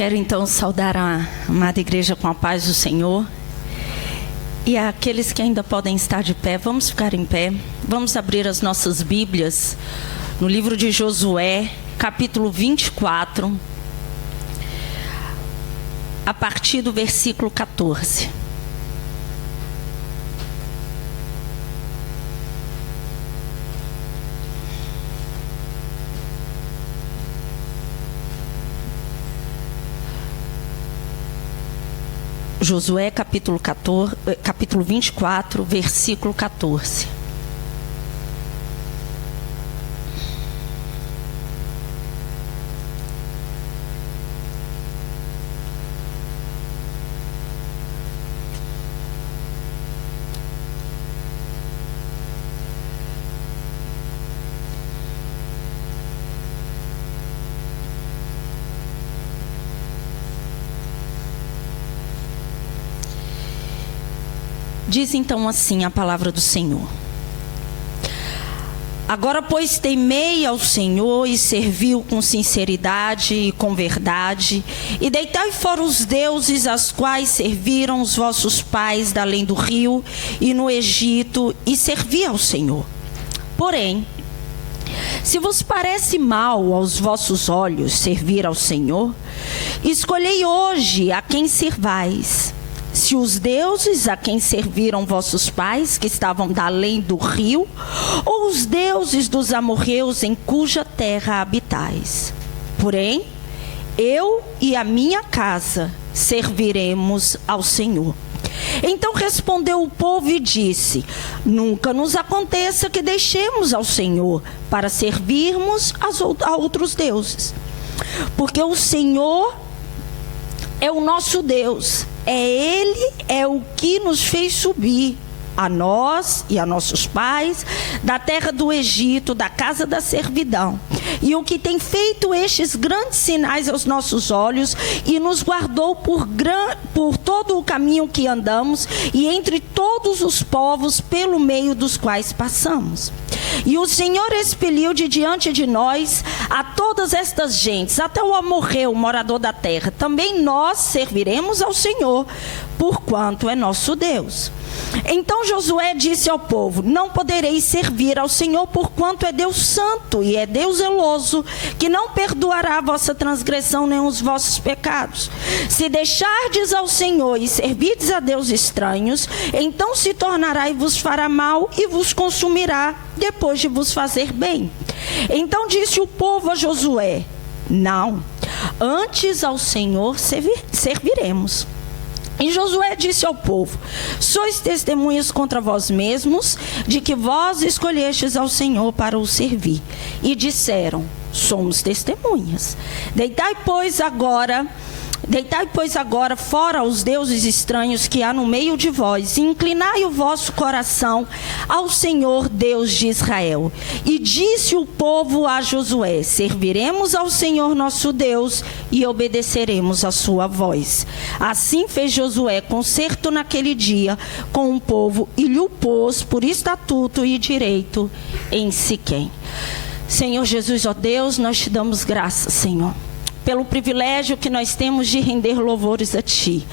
Quero então saudar a amada igreja com a paz do Senhor. E aqueles que ainda podem estar de pé, vamos ficar em pé. Vamos abrir as nossas Bíblias no livro de Josué, capítulo 24, a partir do versículo 14. Josué capítulo 24, versículo 14. Diz então assim a palavra do Senhor: agora, pois, temei ao Senhor e serviu com sinceridade e com verdade, e deitai fora os deuses aos quais serviram os vossos pais da além do rio e no Egito, e servi ao Senhor. Porém, se vos parece mal aos vossos olhos servir ao Senhor, escolhei hoje a quem servais. Se os deuses a quem serviram vossos pais, que estavam da além do rio, ou os deuses dos amorreus em cuja terra habitais. Porém, eu e a minha casa serviremos ao Senhor. Então respondeu o povo e disse: nunca nos aconteça que deixemos ao Senhor para servirmos a outros deuses. Porque o Senhor é o nosso Deus. Ele é o que nos fez subir, a nós e a nossos pais, da terra do Egito, da casa da servidão. E o que tem feito estes grandes sinais aos nossos olhos, e nos guardou por todo o caminho que andamos, e entre todos os povos pelo meio dos quais passamos. E o Senhor expeliu de diante de nós a todas estas gentes, até o amorreu, morador da terra. Também nós serviremos ao Senhor, porquanto é nosso Deus. Então Josué disse ao povo: não podereis servir ao Senhor, porquanto é Deus santo e é Deus zeloso, que não perdoará a vossa transgressão nem os vossos pecados. Se deixardes ao Senhor e servirdes a deuses estranhos, então se tornará e vos fará mal e vos consumirá, depois de vos fazer bem. Então disse o povo a Josué: não, antes ao Senhor serviremos. E Josué disse ao povo: sois testemunhas contra vós mesmos, de que vós escolhestes ao Senhor para o servir. E disseram: somos testemunhas. Deitai, pois, agora fora os deuses estranhos que há no meio de vós, e inclinai o vosso coração ao Senhor Deus de Israel. E disse o povo a Josué: serviremos ao Senhor nosso Deus e obedeceremos a sua voz. Assim fez Josué concerto naquele dia com o povo, e lhe o pôs por estatuto e direito em Siquém. Senhor Jesus, ó Deus, nós te damos graças, Senhor, pelo privilégio que nós temos de render louvores a Ti,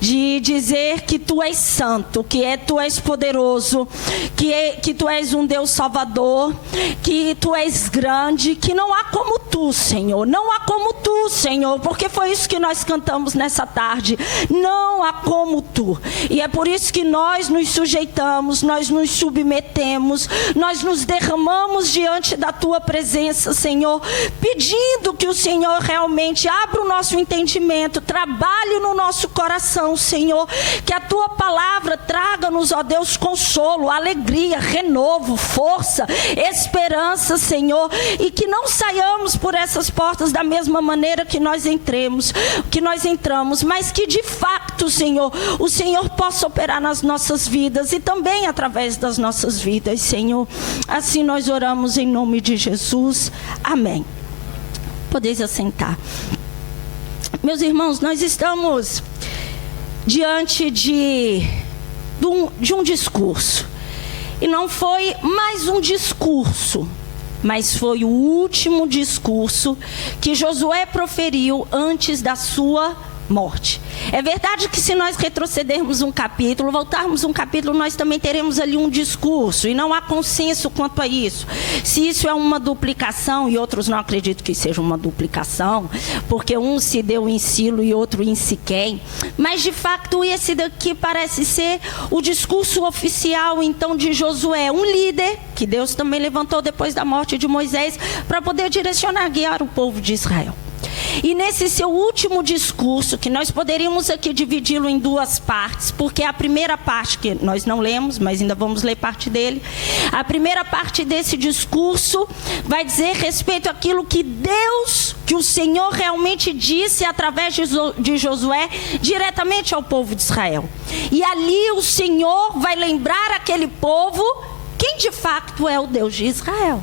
de dizer que Tu és santo, que Tu és poderoso, que Tu és um Deus salvador, que Tu és grande, que não há como Tu, Senhor, não há como Tu, Senhor, porque foi isso que nós cantamos nessa tarde, não há como Tu, e é por isso que nós nos sujeitamos, nós nos submetemos, nós nos derramamos diante da Tua presença, Senhor, pedindo que o Senhor realmente abra o nosso entendimento, trabalhe no nosso coração, Senhor, que a Tua palavra traga-nos, ó Deus, consolo, alegria, renovo, força, esperança, Senhor, e que não saiamos por essas portas da mesma maneira que nós entramos, mas que de fato, Senhor, o Senhor possa operar nas nossas vidas e também através das nossas vidas, Senhor. Assim nós oramos em nome de Jesus. Amém. Podeis assentar. Meus irmãos, nós estamos diante de um discurso. E não foi mais um discurso, mas foi o último discurso que Josué proferiu antes da sua morte. É verdade que se nós retrocedermos um capítulo, voltarmos um capítulo, nós também teremos ali um discurso, e não há consenso quanto a isso. Se isso é uma duplicação, e outros não acreditam que seja uma duplicação, porque um se deu em Silo e outro em Siquém, mas de fato esse daqui parece ser o discurso oficial então de Josué, um líder que Deus também levantou depois da morte de Moisés para poder direcionar, guiar o povo de Israel. E nesse seu último discurso, que nós poderíamos aqui dividi-lo em duas partes, porque a primeira parte, que nós não lemos, mas ainda vamos ler parte dele, a primeira parte desse discurso vai dizer respeito àquilo que Deus, que o Senhor realmente disse através de Josué, diretamente ao povo de Israel. E ali o Senhor vai lembrar aquele povo quem de fato é o Deus de Israel.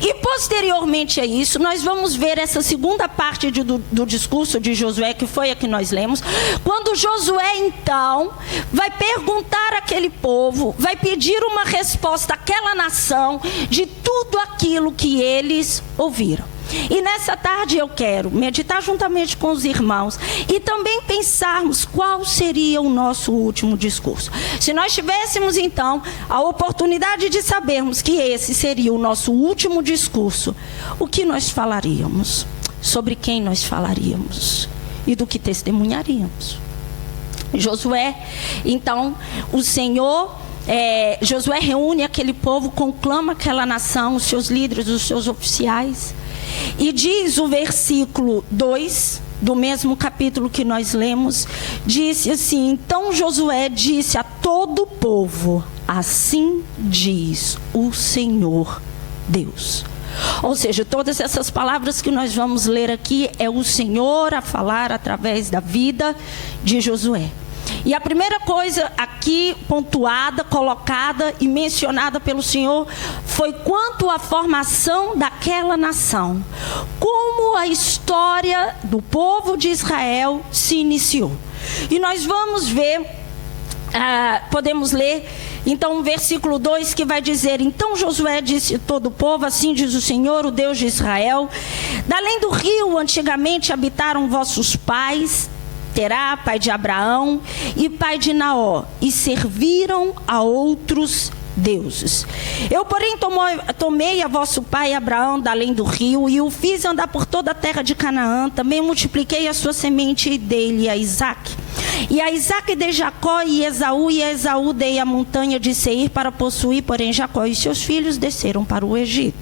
E posteriormente a isso, nós vamos ver essa segunda parte do discurso de Josué, que foi a que nós lemos, quando Josué então vai perguntar àquele povo, vai pedir uma resposta àquela nação de tudo aquilo que eles ouviram. E nessa tarde eu quero meditar juntamente com os irmãos e também pensarmos qual seria o nosso último discurso. Se nós tivéssemos então a oportunidade de sabermos que esse seria o nosso último discurso, o que nós falaríamos? Sobre quem nós falaríamos? E do que testemunharíamos? Josué, então, o Senhor... Josué reúne aquele povo, conclama aquela nação, os seus líderes, os seus oficiais. E diz o versículo 2 do mesmo capítulo que nós lemos, disse assim: então Josué disse a todo o povo, assim diz o Senhor Deus. Ou seja, todas essas palavras que nós vamos ler aqui é o Senhor a falar através da vida de Josué. E a primeira coisa aqui pontuada, colocada e mencionada pelo Senhor foi quanto à formação daquela nação. Como a história do povo de Israel se iniciou. E nós vamos ver, podemos ler então o versículo 2 que vai dizer: então Josué disse a todo o povo, assim diz o Senhor, o Deus de Israel, da além do rio antigamente habitaram vossos pais, Terá, pai de Abraão, e pai de Naó, e serviram a outros deuses. Eu, porém, tomei a vosso pai Abraão da além do rio, e o fiz andar por toda a terra de Canaã. Também multipliquei a sua semente e dei-lhe a Isaque. E a Isaque dei Jacó e Esaú, e a Esaú dei a montanha de Seir para possuir, porém Jacó e seus filhos desceram para o Egito.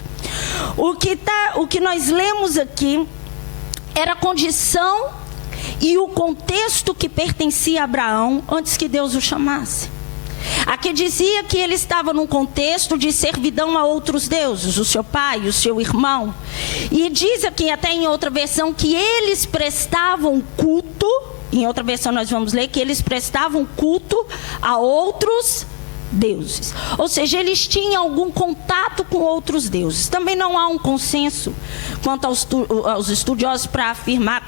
O que nós lemos aqui era a condição e o contexto que pertencia a Abraão antes que Deus o chamasse. Aqui dizia que ele estava num contexto de servidão a outros deuses, o seu pai, o seu irmão. E diz aqui, até em outra versão, que eles prestavam culto, em outra versão nós vamos ler, que eles prestavam culto a outros deuses. Ou seja, eles tinham algum contato com outros deuses. Também não há um consenso quanto aos estudiosos para afirmar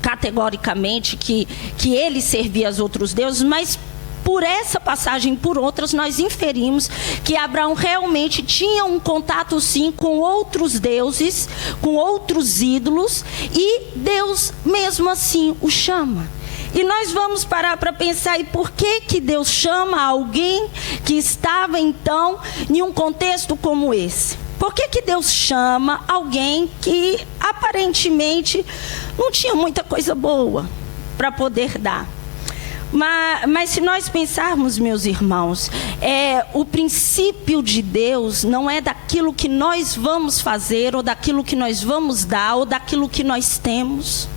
categoricamente que ele servia aos outros deuses, mas por essa passagem e por outras nós inferimos que Abraão realmente tinha um contato sim com outros deuses, com outros ídolos, e Deus mesmo assim o chama. E nós vamos parar para pensar, e por que Deus chama alguém que estava então em um contexto como esse? Por que Deus chama alguém que aparentemente não tinha muita coisa boa para poder dar? Mas se nós pensarmos, meus irmãos, o princípio de Deus não é daquilo que nós vamos fazer, ou daquilo que nós vamos dar, ou daquilo que nós temos,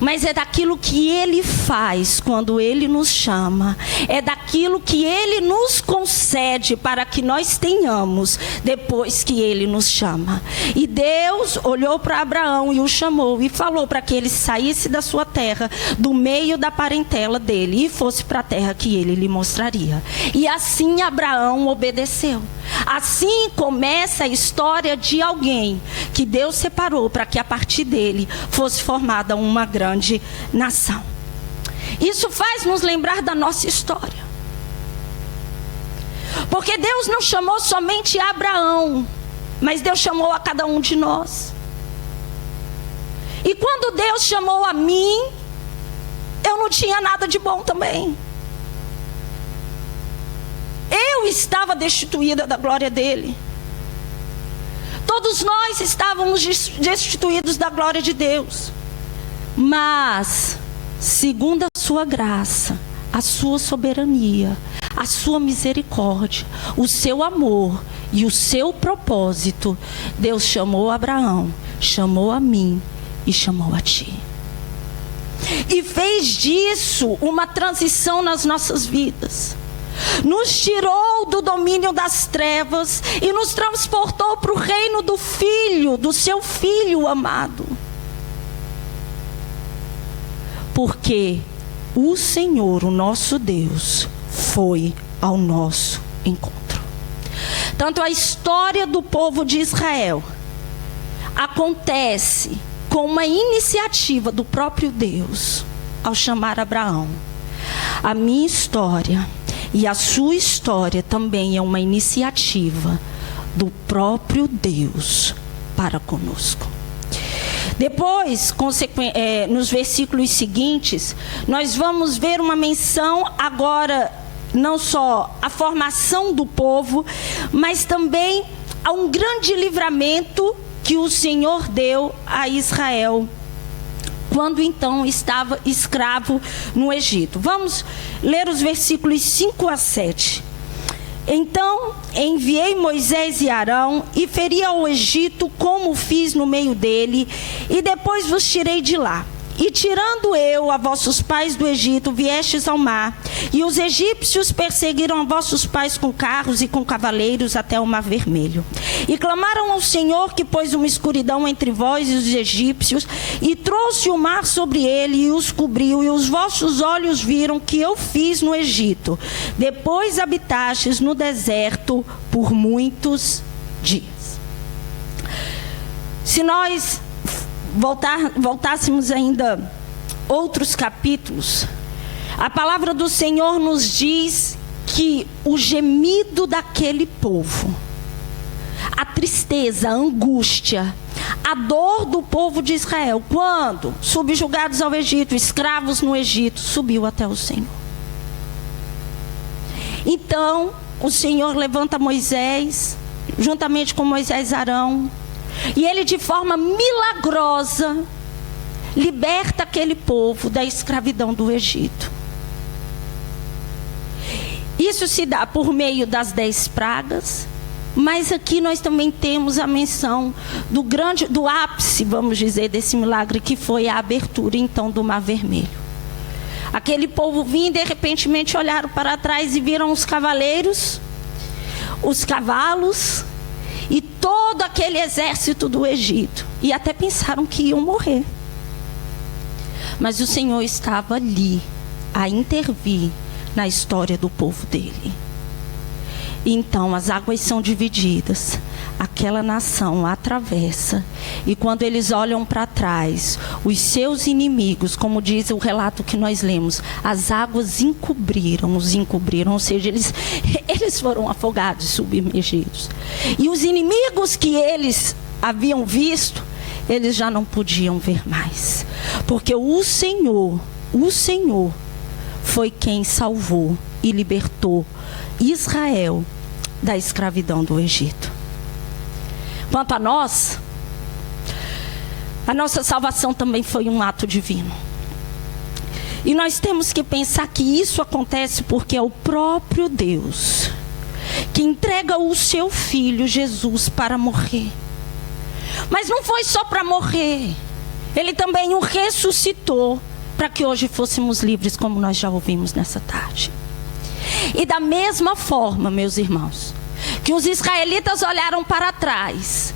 mas é daquilo que Ele faz quando Ele nos chama, é daquilo que Ele nos concede para que nós tenhamos depois que Ele nos chama. E Deus olhou para Abraão e o chamou e falou para que ele saísse da sua terra, do meio da parentela dele, e fosse para a terra que Ele lhe mostraria. E assim Abraão obedeceu. Assim começa a história de alguém que Deus separou para que a partir dele fosse formada uma grande nação. Isso faz nos lembrar da nossa história. Porque Deus não chamou somente Abraão, Mas Deus chamou a cada um de nós. E quando Deus chamou a mim, eu não tinha nada de bom também. Eu estava destituída da glória dele. Todos nós estávamos destituídos da glória de Deus. Mas, segundo a sua graça, a sua soberania, a sua misericórdia, o seu amor e o seu propósito, Deus chamou Abraão, chamou a mim e chamou a ti. E fez disso uma transição nas nossas vidas. Nos tirou do domínio das trevas e nos transportou para o reino do Filho, do seu Filho amado. Porque o Senhor, o nosso Deus, foi ao nosso encontro. Tanto a história do povo de Israel acontece com uma iniciativa do próprio Deus ao chamar Abraão. A minha história e a sua história também é uma iniciativa do próprio Deus para conosco. Depois, nos versículos seguintes, nós vamos ver uma menção agora, não só à formação do povo, mas também a um grande livramento que o Senhor deu a Israel, quando então estava escravo no Egito. Vamos ler os versículos 5 a 7. Então enviei Moisés e Arão e feri ao Egito como fiz no meio dele, e depois vos tirei de lá. E tirando eu a vossos pais do Egito, viestes ao mar, e os egípcios perseguiram a vossos pais com carros e com cavaleiros até o mar vermelho. E clamaram ao Senhor, que pôs uma escuridão entre vós e os egípcios, e trouxe o mar sobre ele e os cobriu, e os vossos olhos viram que eu fiz no Egito. Depois habitastes no deserto por muitos dias. Se nós voltássemos ainda outros capítulos, a palavra do Senhor nos diz que o gemido daquele povo, a tristeza, a angústia, a dor do povo de Israel, quando subjugados ao Egito, escravos no Egito, subiu até o Senhor. Então o Senhor levanta Moisés, juntamente com Moisés e Arão, e ele, de forma milagrosa, liberta aquele povo da escravidão do Egito. Isso se dá por meio das 10 pragas, mas aqui nós também temos a menção do ápice, vamos dizer, desse milagre, que foi a abertura então do Mar Vermelho. Aquele povo vinha e de repente olharam para trás e viram os cavaleiros, os cavalos e todo aquele exército do Egito. E até pensaram que iam morrer. Mas o Senhor estava ali a intervir na história do povo dele. Então as águas são divididas, aquela nação atravessa, e quando eles olham para trás, os seus inimigos, como diz o relato que nós lemos, as águas os encobriram, ou seja, eles foram afogados, submergidos. E os inimigos que eles haviam visto, eles já não podiam ver mais, porque o Senhor foi quem salvou e libertou Israel da escravidão do Egito. Quanto a nós, a nossa salvação também foi um ato divino. E nós temos que pensar que isso acontece porque é o próprio Deus que entrega o seu Filho Jesus para morrer. Mas não foi só para morrer, Ele também o ressuscitou para que hoje fôssemos livres, como nós já ouvimos nessa tarde. E da mesma forma, meus irmãos, que os israelitas olharam para trás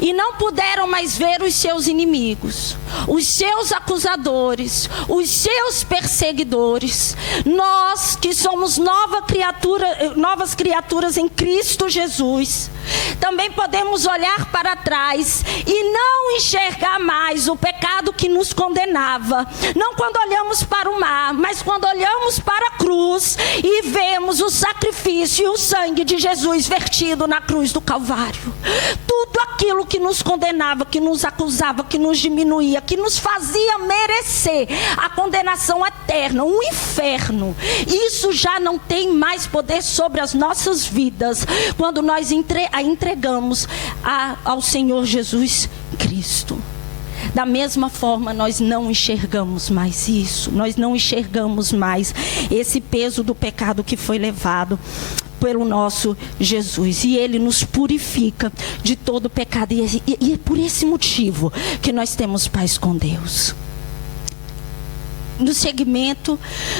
e não puderam mais ver os seus inimigos, os seus acusadores, os seus perseguidores. Nós que somos novas criaturas em Cristo Jesus, também podemos olhar para trás e não enxergar mais o pecado que nos condenava. Não quando olhamos para o mar, mas quando olhamos para a cruz e vemos o sacrifício e o sangue de Jesus vertido na cruz do Calvário. Tudo aquilo que nos condenava, que nos acusava, que nos diminuía, que nos fazia merecer a condenação eterna, o inferno, isso já não tem mais poder sobre as nossas vidas quando nós a entregamos ao Senhor Jesus Cristo. Da mesma forma, nós não enxergamos mais isso, nós não enxergamos mais esse peso do pecado que foi levado pelo nosso Jesus, e Ele nos purifica de todo pecado, e é por esse motivo que nós temos paz com Deus. No segmento,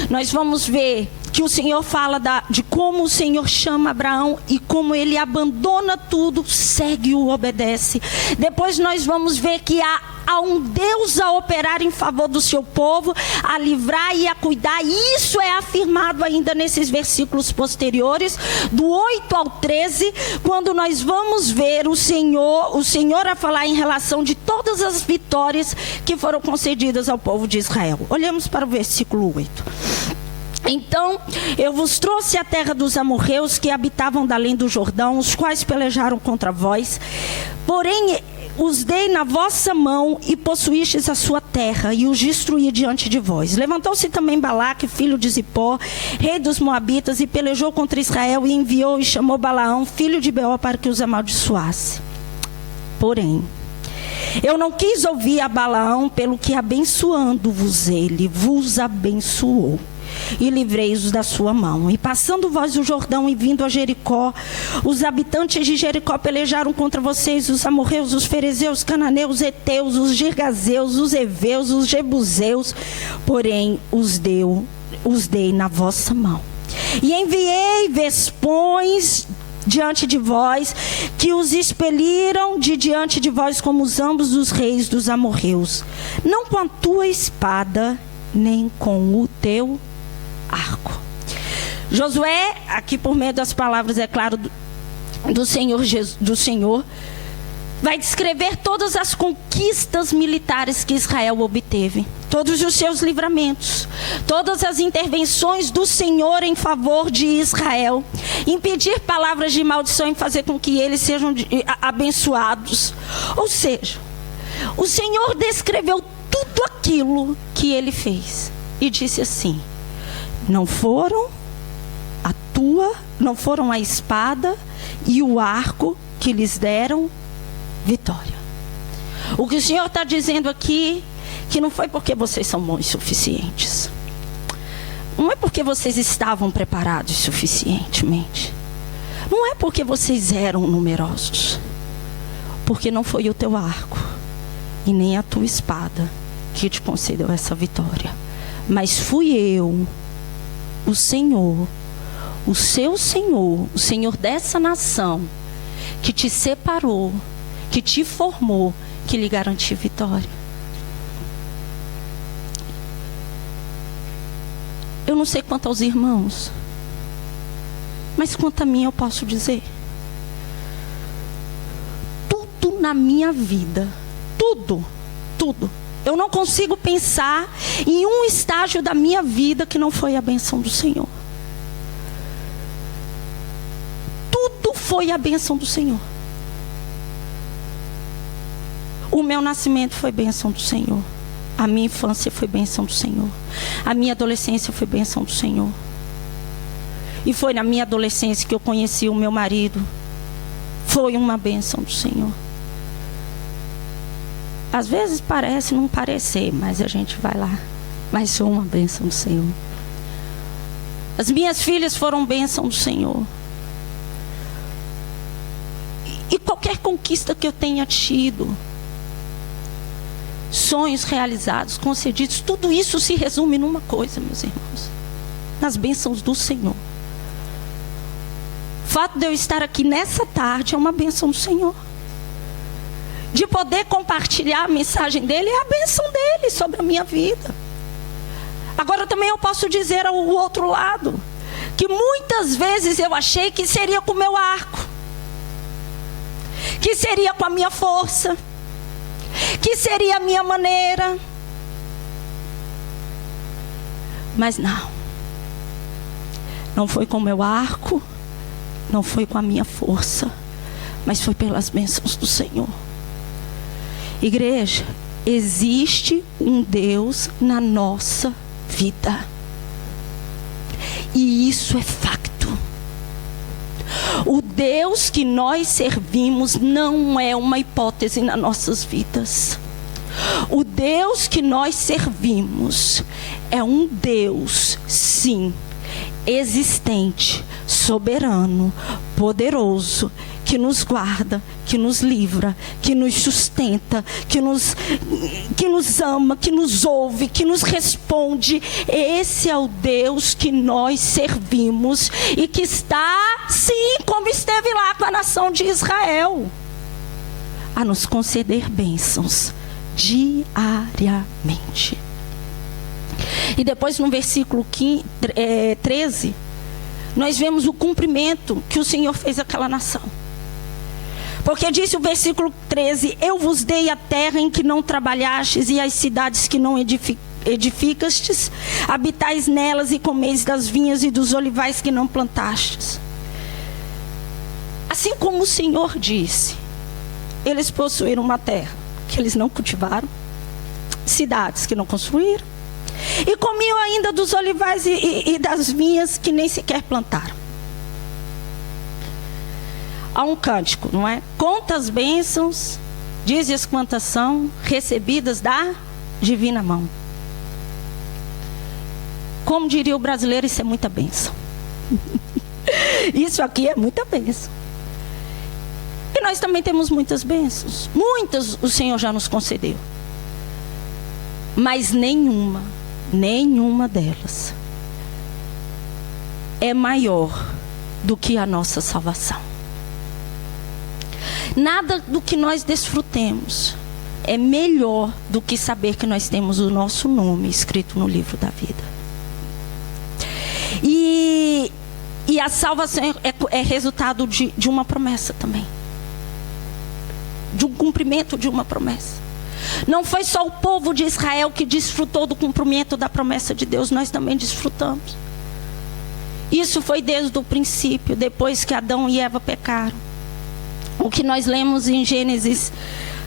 nós vamos ver que o Senhor fala de como o Senhor chama Abraão e como ele abandona tudo, segue-o, obedece. Depois nós vamos ver que há um Deus a operar em favor do seu povo, a livrar e a cuidar. E isso é afirmado ainda nesses versículos posteriores, do 8 ao 13, quando nós vamos ver o Senhor a falar em relação de todas as vitórias que foram concedidas ao povo de Israel. Olhamos para o versículo 8. Então, eu vos trouxe a terra dos amorreus que habitavam da além do Jordão, os quais pelejaram contra vós. Porém, os dei na vossa mão e possuístes a sua terra e os destruí diante de vós. Levantou-se também Balaque, filho de Zippor, rei dos Moabitas, e pelejou contra Israel e enviou e chamou Balaão, filho de Beor, para que os amaldiçoasse. Porém, eu não quis ouvir a Balaão, pelo que abençoando-vos ele, vos abençoou. E livrei-os da sua mão. E passando vós o Jordão e vindo a Jericó, os habitantes de Jericó pelejaram contra vocês, os amorreus, os ferezeus, os cananeus, os heteus, os girgazeus, os heveus, os jebuseus, porém os dei na vossa mão. E enviei vespões diante de vós, que os expeliram de diante de vós como os ambos os reis dos amorreus, não com a tua espada, nem com o teu arco. Josué, aqui por meio das palavras, é claro, do Senhor, vai descrever todas as conquistas militares que Israel obteve, todos os seus livramentos, todas as intervenções do Senhor em favor de Israel, impedir palavras de maldição e fazer com que eles sejam abençoados. Ou seja, o Senhor descreveu tudo aquilo que ele fez e disse assim: não foram a espada e o arco que lhes deram vitória. O que o Senhor está dizendo aqui, que não foi porque vocês são bons o suficientes, não é porque vocês estavam preparados suficientemente, não é porque vocês eram numerosos, porque não foi o teu arco e nem a tua espada que te concedeu essa vitória, mas fui eu, o Senhor, o seu Senhor, o Senhor dessa nação, que te separou, que te formou, que lhe garantiu vitória. Eu não sei quanto aos irmãos, mas quanto a mim eu posso dizer: tudo na minha vida, tudo, eu não consigo pensar em um estágio da minha vida que não foi a bênção do Senhor. Tudo foi a bênção do Senhor. O meu nascimento foi bênção do Senhor. A minha infância foi bênção do Senhor. A minha adolescência foi bênção do Senhor. E foi na minha adolescência que eu conheci o meu marido. Foi uma bênção do Senhor. Às vezes parece não parecer, mas a gente vai lá. Mas foi uma bênção do Senhor. As minhas filhas foram bênção do Senhor. E qualquer conquista que eu tenha tido, sonhos realizados, concedidos, tudo isso se resume numa coisa, meus irmãos: nas bênçãos do Senhor. O fato de eu estar aqui nessa tarde é uma bênção do Senhor. de poder compartilhar a mensagem dele é a bênção dele sobre a minha vida. Agora também eu posso dizer o outro lado, que muitas vezes eu achei que seria com o meu arco, que seria com a minha força, que seria a minha maneira. Mas não foi com o meu arco, não foi com a minha força, mas foi pelas bênçãos do Senhor. Igreja, existe um Deus na nossa vida. E isso é facto. O Deus que nós servimos não é uma hipótese nas nossas vidas. O Deus que nós servimos é um Deus, sim, existente, soberano, poderoso, que nos guarda, que nos livra, que nos sustenta, que nos ama, que nos ouve, que nos responde. Esse é o Deus que nós servimos e que está, sim, como esteve lá com a nação de Israel, a nos conceder bênçãos diariamente. E depois no versículo 13, nós vemos o cumprimento que o Senhor fez àquela nação. Porque disse o versículo 13: eu vos dei a terra em que não trabalhastes, e as cidades que não edificastes, habitais nelas e comeis das vinhas e dos olivais que não plantastes. Assim como o Senhor disse, eles possuíram uma terra que eles não cultivaram, cidades que não construíram, e comiam ainda dos olivais e das vinhas que nem sequer plantaram. Há um cântico, não é? Conta as bênçãos, dizes quantas são, recebidas da divina mão. Como diria o brasileiro, isso é muita bênção. Isso aqui é muita bênção. E nós também temos muitas bênçãos. Muitas o Senhor já nos concedeu. Mas nenhuma delas é maior do que a nossa salvação. Nada do que nós desfrutemos é melhor do que saber que nós temos o nosso nome escrito no livro da vida. E a salvação é resultado de uma promessa também. De um cumprimento de uma promessa. Não foi só o povo de Israel que desfrutou do cumprimento da promessa de Deus, nós também desfrutamos. Isso foi desde o princípio, depois que Adão e Eva pecaram. O que nós lemos em Gênesis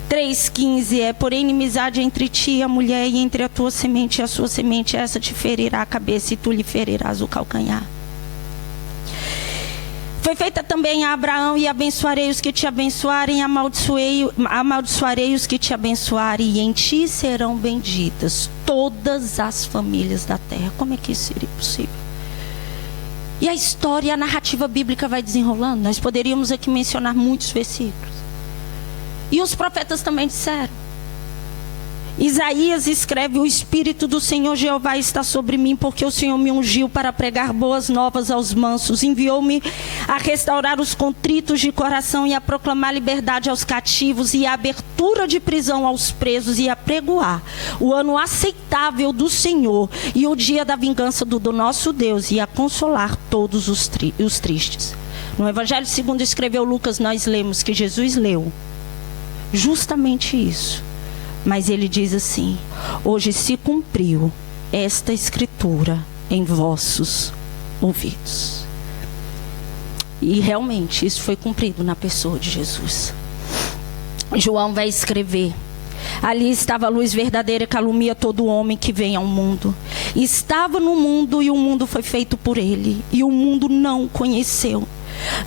3,15 é: porém inimizade entre ti e a mulher, e entre a tua semente e a sua semente, essa te ferirá a cabeça e tu lhe ferirás o calcanhar. Foi feita também a Abraão: e abençoarei os que te abençoarem, amaldiçoarei os que te abençoarem, e em ti serão benditas todas as famílias da terra. Como é que isso seria possível? E a história, a narrativa bíblica vai desenrolando. Nós poderíamos aqui mencionar muitos versículos. E os profetas também disseram. Isaías escreve: o Espírito do Senhor Jeová está sobre mim, porque o Senhor me ungiu para pregar boas novas aos mansos. Enviou-me a restaurar os contritos de coração e a proclamar liberdade aos cativos e a abertura de prisão aos presos, e a pregoar o ano aceitável do Senhor e o dia da vingança do nosso Deus, e a consolar todos os tristes. No Evangelho segundo escreveu Lucas, nós lemos que Jesus leu justamente isso. Mas ele diz assim: hoje se cumpriu esta escritura em vossos ouvidos. E realmente isso foi cumprido na pessoa de Jesus. João vai escrever: ali estava a luz verdadeira que alumia todo homem que vem ao mundo. Estava no mundo e o mundo foi feito por ele, e o mundo não o conheceu.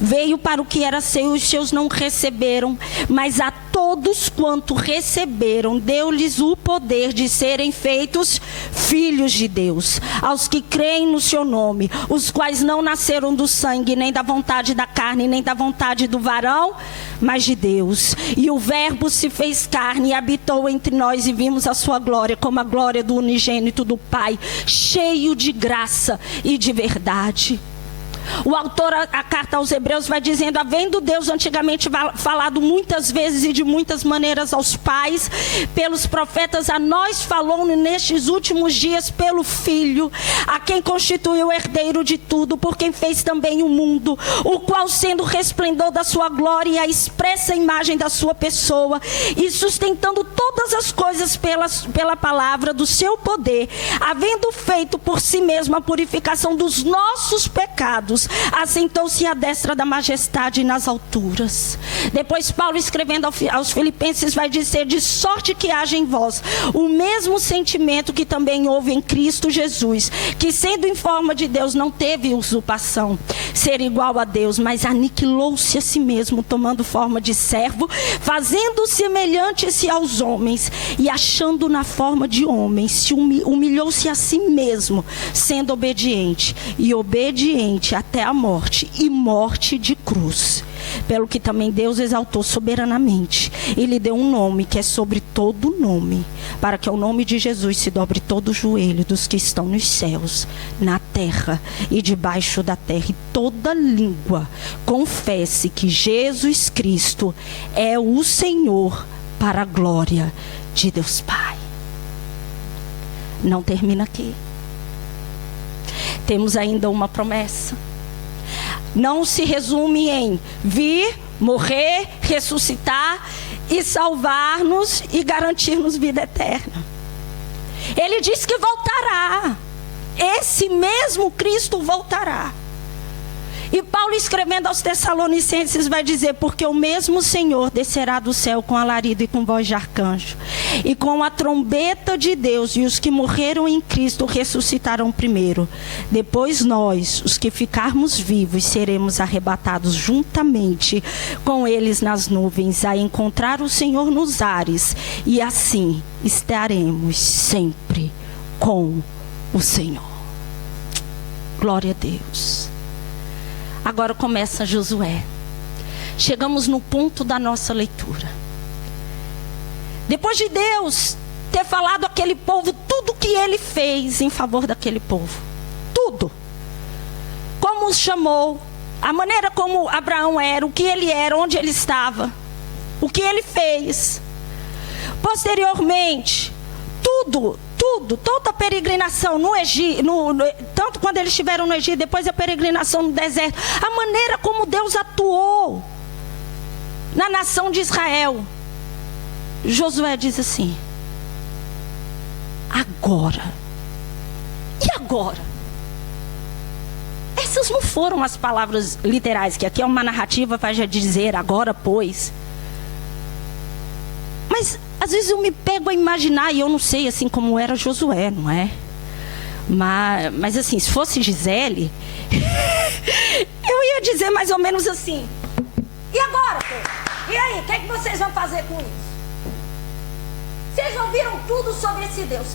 Veio para o que era seu, os seus não receberam, mas a todos quanto receberam, deu-lhes o poder de serem feitos filhos de Deus, aos que creem no seu nome, os quais não nasceram do sangue, nem da vontade da carne, nem da vontade do varão, mas de Deus. E o Verbo se fez carne e habitou entre nós, e vimos a sua glória como a glória do unigênito do Pai, cheio de graça e de verdade. O autor, a carta aos Hebreus, vai dizendo: havendo Deus antigamente falado muitas vezes e de muitas maneiras aos pais, pelos profetas, a nós falou nestes últimos dias pelo Filho, a quem constituiu o herdeiro de tudo, por quem fez também o mundo, o qual, sendo o resplendor da sua glória e a expressa imagem da sua pessoa, e sustentando todas as coisas pela palavra do seu poder, havendo feito por si mesmo a purificação dos nossos pecados, assentou-se à destra da majestade nas alturas. Depois Paulo, escrevendo aos Filipenses, vai dizer: de sorte que haja em vós o mesmo sentimento que também houve em Cristo Jesus, que sendo em forma de Deus não teve usurpação, ser igual a Deus, mas aniquilou-se a si mesmo, tomando forma de servo, fazendo semelhante-se aos homens, e achando na forma de homem, se humilhou-se a si mesmo, sendo obediente, e obediente até a morte, e morte de cruz. Pelo que também Deus exaltou soberanamente, e lhe deu um nome que é sobre todo nome, para que ao nome de Jesus se dobre todo o joelho dos que estão nos céus, na terra e debaixo da terra, e toda língua confesse que Jesus Cristo é o Senhor, para a glória de Deus Pai. Não termina aqui. Temos ainda uma promessa. Não se resume em vir, morrer, ressuscitar e salvar-nos e garantir-nos vida eterna. Ele diz que voltará. Esse mesmo Cristo voltará. E Paulo, escrevendo aos Tessalonicenses, vai dizer: porque o mesmo Senhor descerá do céu com alarido e com voz de arcanjo, e com a trombeta de Deus, e os que morreram em Cristo ressuscitarão primeiro. Depois nós, os que ficarmos vivos, seremos arrebatados juntamente com eles nas nuvens, a encontrar o Senhor nos ares, e assim estaremos sempre com o Senhor. Glória a Deus. Agora começa Josué. Chegamos no ponto da nossa leitura. Depois de Deus ter falado àquele povo tudo que ele fez em favor daquele povo, tudo, como os chamou, a maneira como Abraão era, o que ele era, onde ele estava, o que ele fez. Posteriormente, toda a peregrinação no Egito, tanto quando eles estiveram no Egito, depois a peregrinação no deserto, a maneira como Deus atuou na nação de Israel. Josué diz assim: agora, e agora? Essas não foram as palavras literais, que aqui é uma narrativa para já dizer agora, pois. Mas às vezes eu me pego a imaginar, e eu não sei assim como era Josué, não é? Mas assim, se fosse Gisele, eu ia dizer mais ou menos assim: e agora, pô? E aí, o que é que vocês vão fazer com isso? Vocês ouviram tudo sobre esse Deus,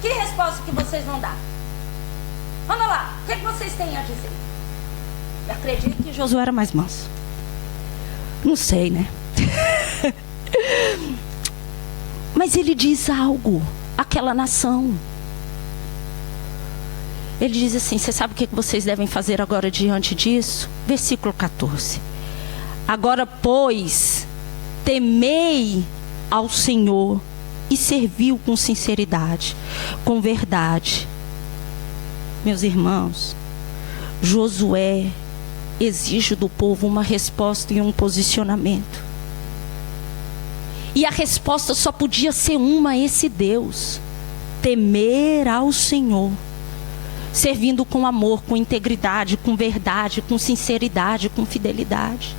que resposta que vocês vão dar? Vamos lá, o que é que vocês têm a dizer? Eu acredito que Josué era mais manso. Não sei, né? Mas ele diz algo àquela nação. Ele diz assim: você sabe o que vocês devem fazer agora diante disso? Versículo 14. Agora, pois, temei ao Senhor e serviu com sinceridade, com verdade. Meus irmãos, Josué exige do povo uma resposta e um posicionamento. E a resposta só podia ser uma a esse Deus: temer ao Senhor, servindo com amor, com integridade, com verdade, com sinceridade, com fidelidade.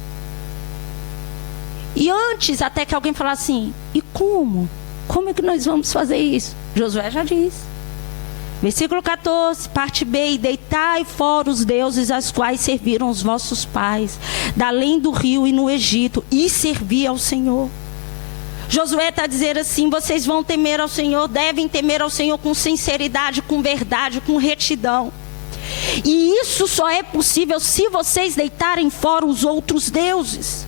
E antes até que alguém falasse assim: e como? Como é que nós vamos fazer isso? Josué já disse. Versículo 14, parte B: e deitai fora os deuses aos quais serviram os vossos pais, da além do rio e no Egito, e servi ao Senhor. Josué está dizendo assim: vocês vão temer ao Senhor, devem temer ao Senhor com sinceridade, com verdade, com retidão. E isso só é possível se vocês deitarem fora os outros deuses.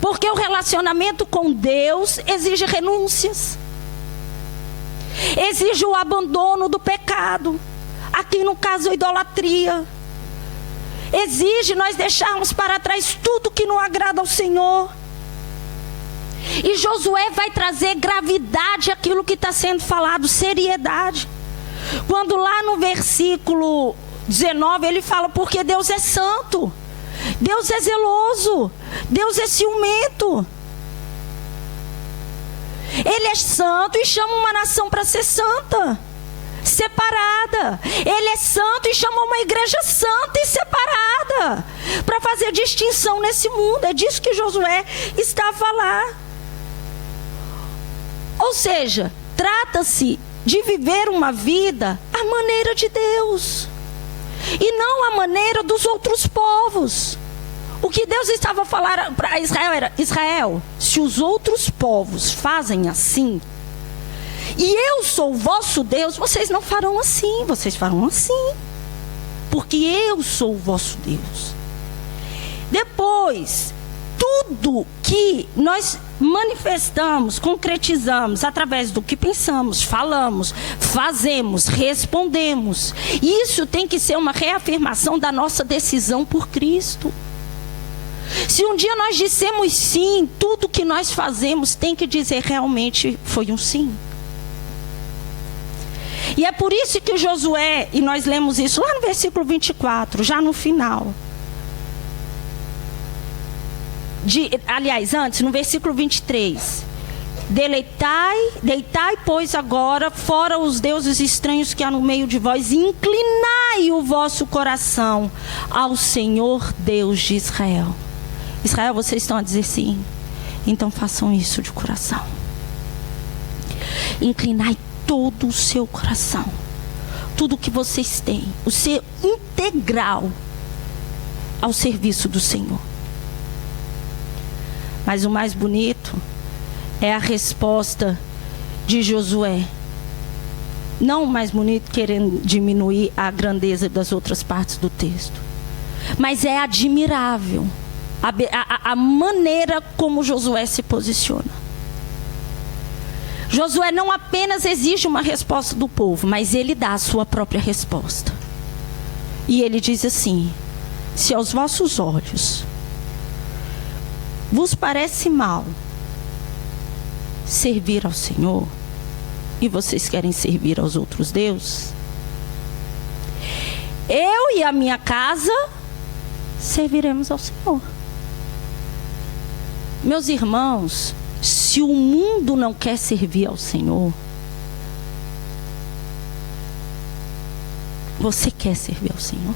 Porque o relacionamento com Deus exige renúncias. Exige o abandono do pecado. Aqui no caso a idolatria. exige nós deixarmos para trás tudo que não agrada ao Senhor. E Josué vai trazer gravidade àquilo que está sendo falado, seriedade. Quando lá no versículo 19 ele fala, porque Deus é santo, Deus é zeloso, Deus é ciumento. Ele é santo e chama uma nação para ser santa, separada. Ele é santo e chama uma igreja santa e separada, para fazer distinção nesse mundo. É disso que Josué está a falar. Ou seja, trata-se de viver uma vida à maneira de Deus, e não à maneira dos outros povos. O que Deus estava a falar para Israel era: Israel, se os outros povos fazem assim, e eu sou o vosso Deus, vocês não farão assim, vocês farão assim, porque eu sou o vosso Deus. Depois, tudo que nós manifestamos, concretizamos através do que pensamos, falamos, fazemos, respondemos, isso tem que ser uma reafirmação da nossa decisão por Cristo. Se um dia nós dissemos sim, tudo que nós fazemos tem que dizer realmente foi um sim. E é por isso que Josué, e nós lemos isso lá no versículo 24, já no final. Aliás, antes, no versículo 23. Deitai, pois, agora fora os deuses estranhos que há no meio de vós, e inclinai o vosso coração ao Senhor Deus de Israel. Israel, vocês estão a dizer sim, então façam isso de coração. Inclinai todo o seu coração, tudo que vocês têm, o ser integral ao serviço do Senhor. Mas o mais bonito é a resposta de Josué. Não o mais bonito querendo diminuir a grandeza das outras partes do texto, mas é admirável a maneira como Josué se posiciona. Josué não apenas exige uma resposta do povo, mas ele dá a sua própria resposta. E ele diz assim: se aos vossos olhos vos parece mal servir ao Senhor, e vocês querem servir aos outros deuses, eu e a minha casa serviremos ao Senhor. Meus irmãos, se o mundo não quer servir ao Senhor, você quer servir ao Senhor?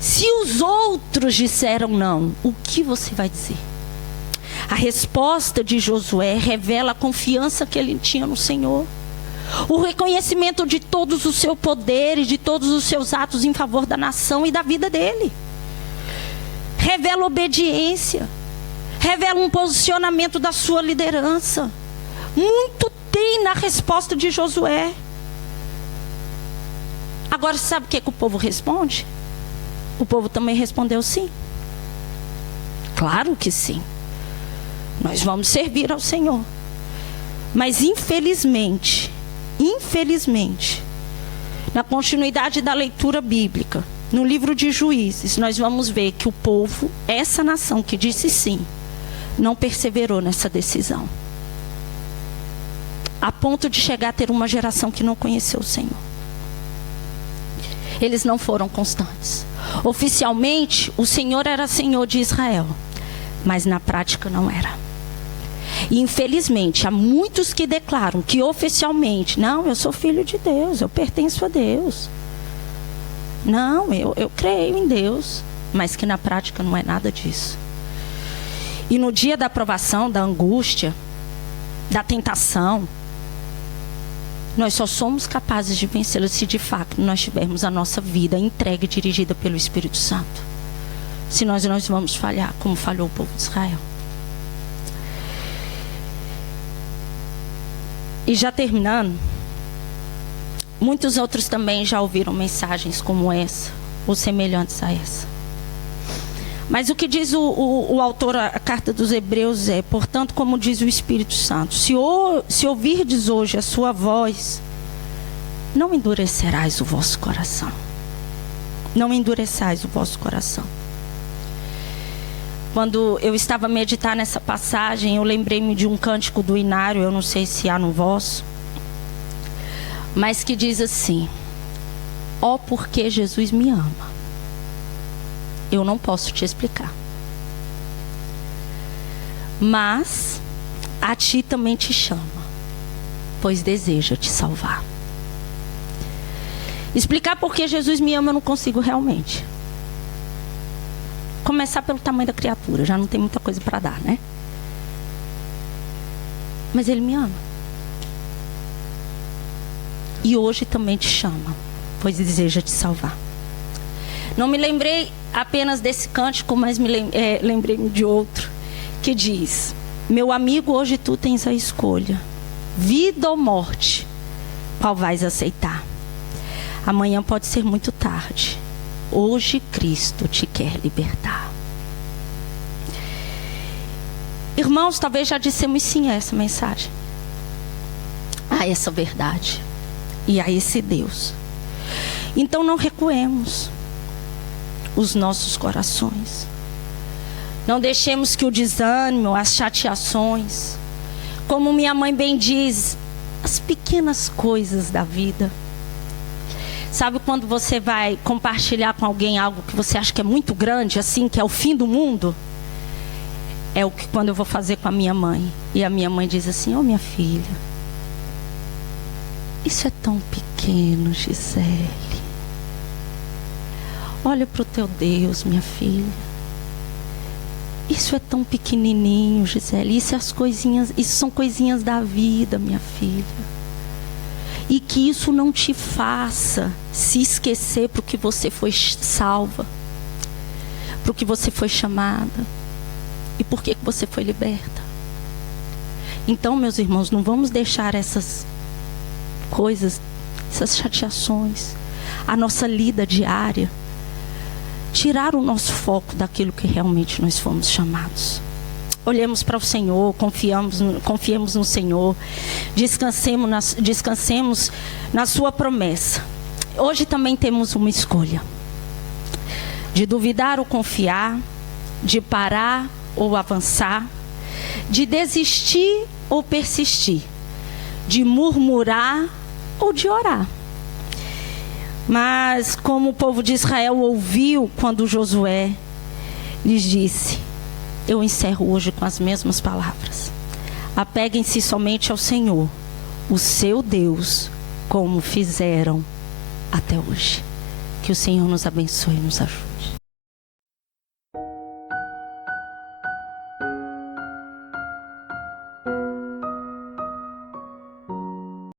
Se os outros disseram não, o que você vai dizer? A resposta de Josué revela a confiança que ele tinha no Senhor, o reconhecimento de todos os seus poderes, de todos os seus atos em favor da nação e da vida dele. Revela obediência, revela um posicionamento da sua liderança. Muito tem na resposta de Josué. Agora, sabe o que o povo responde? O povo também respondeu sim. Claro que sim. Nós vamos servir ao Senhor. Mas infelizmente, na continuidade da leitura bíblica, no livro de Juízes, nós vamos ver que o povo, essa nação que disse sim, não perseverou nessa decisão, a ponto de chegar a ter uma geração que não conheceu o Senhor. Eles não foram constantes. Oficialmente, o Senhor era Senhor de Israel, mas na prática não era. E infelizmente, há muitos que declaram que oficialmente, não, eu sou filho de Deus, eu pertenço a Deus. Não, eu creio em Deus, mas que na prática não é nada disso. E no dia da provação, da angústia, da tentação, nós só somos capazes de vencê-la se de fato nós tivermos a nossa vida entregue e dirigida pelo Espírito Santo. Senão nós vamos falhar, como falhou o povo de Israel. E já terminando, muitos outros também já ouviram mensagens como essa, ou semelhantes a essa. Mas o que diz o autor, a carta dos Hebreus é: portanto, como diz o Espírito Santo, se ouvirdes hoje a sua voz, não endurecerás o vosso coração. não endureçais o vosso coração. Quando eu estava a meditar nessa passagem, eu lembrei-me de um cântico do Inário, eu não sei se há no vosso, mas que diz assim: ó, porque Jesus me ama. Eu não posso te explicar, mas a ti também te chama, pois deseja te salvar. Explicar por que Jesus me ama eu não consigo realmente. Começar pelo tamanho da criatura, já não tem muita coisa para dar, né? Mas Ele me ama. E hoje também te chama, pois deseja te salvar. Não me lembrei apenas desse cântico, mas lembrei-me de outro, que diz: meu amigo, hoje tu tens a escolha, vida ou morte, qual vais aceitar? Amanhã pode ser muito tarde. Hoje Cristo te quer libertar. Irmãos, talvez já dissemos sim a essa mensagem, a essa verdade e a esse Deus. Então não recuemos os nossos corações. Não deixemos que o desânimo, as chateações, como minha mãe bem diz, as pequenas coisas da vida. Sabe quando você vai compartilhar com alguém algo que você acha que é muito grande, assim, que é o fim do mundo? É o que quando eu vou fazer com a minha mãe. E a minha mãe diz assim: ô minha filha, isso é tão pequeno, Gisele. Olha para o teu Deus, minha filha. Isso é tão pequenininho, Gisele. Isso são coisinhas da vida, minha filha. E que isso não te faça se esquecer para o que você foi salva, para o que você foi chamada e por que você foi liberta. Então, meus irmãos, não vamos deixar essas coisas, essas chateações, a nossa lida diária, tirar o nosso foco daquilo que realmente nós fomos chamados. Olhemos para o Senhor, confiemos no Senhor, descansemos na sua promessa. Hoje também temos uma escolha: de duvidar ou confiar, de parar ou avançar, de desistir ou persistir, de murmurar ou de orar. Mas como o povo de Israel ouviu quando Josué lhes disse, eu encerro hoje com as mesmas palavras: apeguem-se somente ao Senhor, o seu Deus, como fizeram até hoje. Que o Senhor nos abençoe e nos ajude.